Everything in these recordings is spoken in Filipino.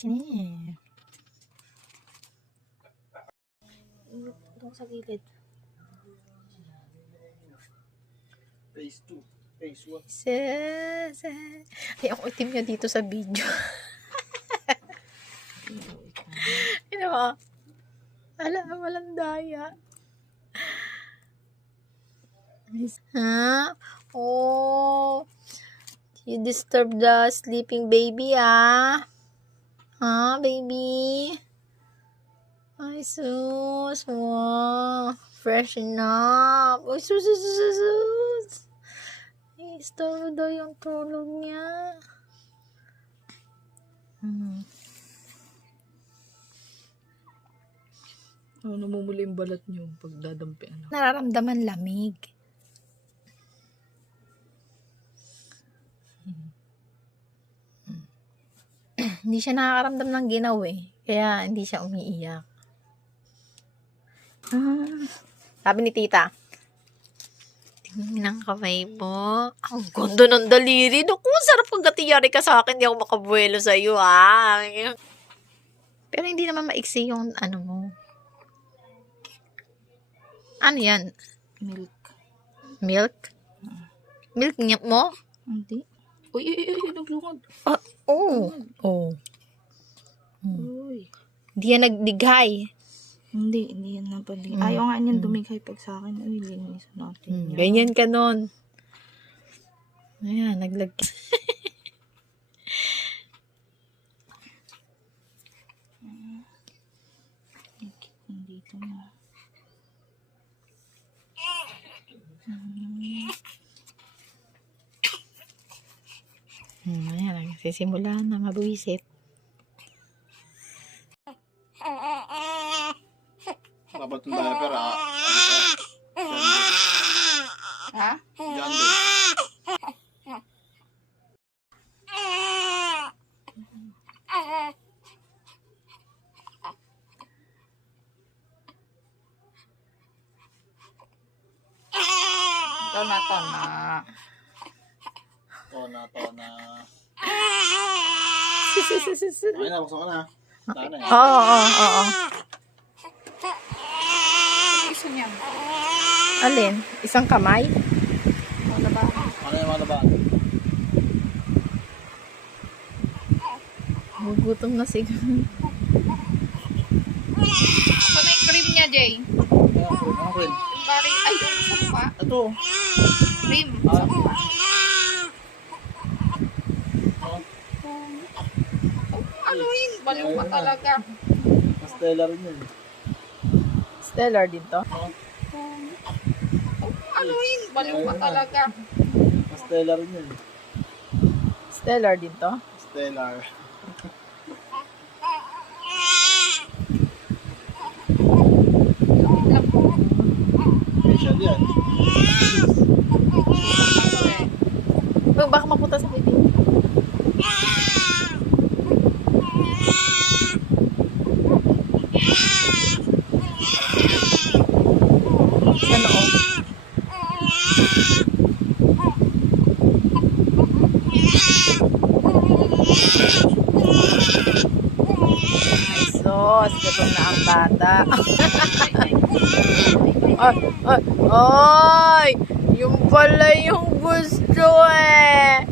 Eh. Doon sa gilid. Phase 2. Phase 1. Ay, ako itim niya dito sa video. Ano ba? Walang daya. Ha? Oh. You disturb the sleeping baby, ah. Ha, baby? Ay, sus. Wow. Freshen up. Ay, sus. I-stop daw yung tulog niya. Oh, namumula yung balat niyo pag dadampian. Nararamdaman lamig. Hindi siya nakakaramdam ng ginaw eh. Kaya hindi siya umiiyak. Sabi ni tita, tingnan ng kamay mo. Ang ganda ng daliri. Naku, sarap pag gatiyari ka sa akin. Hindi ako makabuelo sa iyo, ha. Pero hindi naman maiksi yung ano mo. Ano yan? Milk. Milk? Milk niya mo? Hindi. Uy, naglungod. Oo. Oh. Uy. Hindi yan nagdighay. Hindi yan napali. Ayaw nga niyan dumighay pag sa akin. Uy, linis natin. Ganyan ka nun. Ayan, naglag... Dito na. Ayan, nagsisimula na mabuwisit. Dapat yung diaper, ha? Ha? Diyan din. Tona. Tona. Ay na, buksan ko na. Tana eh. Oo. Gusto niya. Alin? Isang kamay? Wala ba? Ano yung mga laban? Gugutom na siguro. Ito na yung cream niya, Jay. Ano cream? Bari, ay, sa pa. Ito. Cream. Ah. Ano yun? Baliw pa talaga. Pastela rin yun. Stellar din to? Ano yun? Baliw pa talaga. Pastela rin yun. Stellar din to? Stellar. Facial yan. Baka mapunta sa bibig. Sa loob. Ay, sos. Gutom na ang bata. Ay! Yung pala yung gusto eh.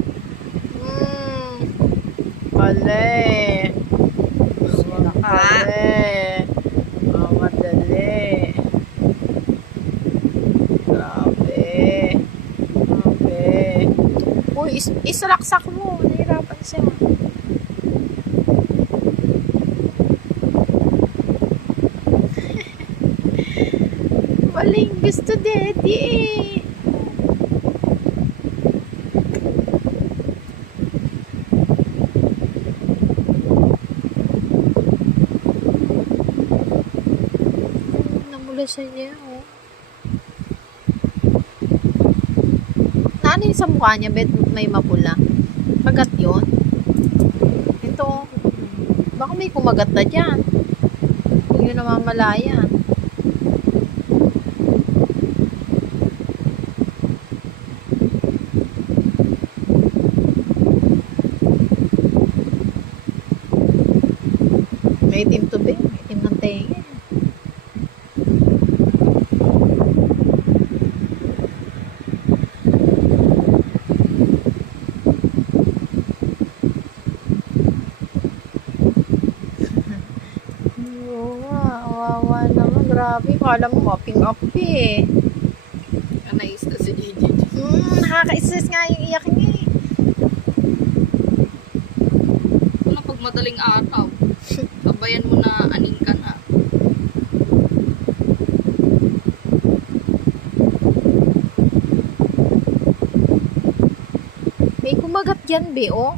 Pala eh. Pala eh. Madali. Grabe. Uy, isalaksak mo. Nahirapan siya. Walang gusto, daddy eh. Namula siya niya, oh. Ano yung sa mukha niya, bet may mapula? Kagat yun? Ito, baka may kumagat na dyan. Kung yun namamalaya. Maitim to be. Maitim ng tenga. Oo nga, awawa naman. Grabe, kala mo maping-api eh. Naista si Gigi. Nakaka-stress nga yung iyak niya eh. Ano pag madaling araw? Sabayan mo na aning ka na. May kumagat yan, be, oh.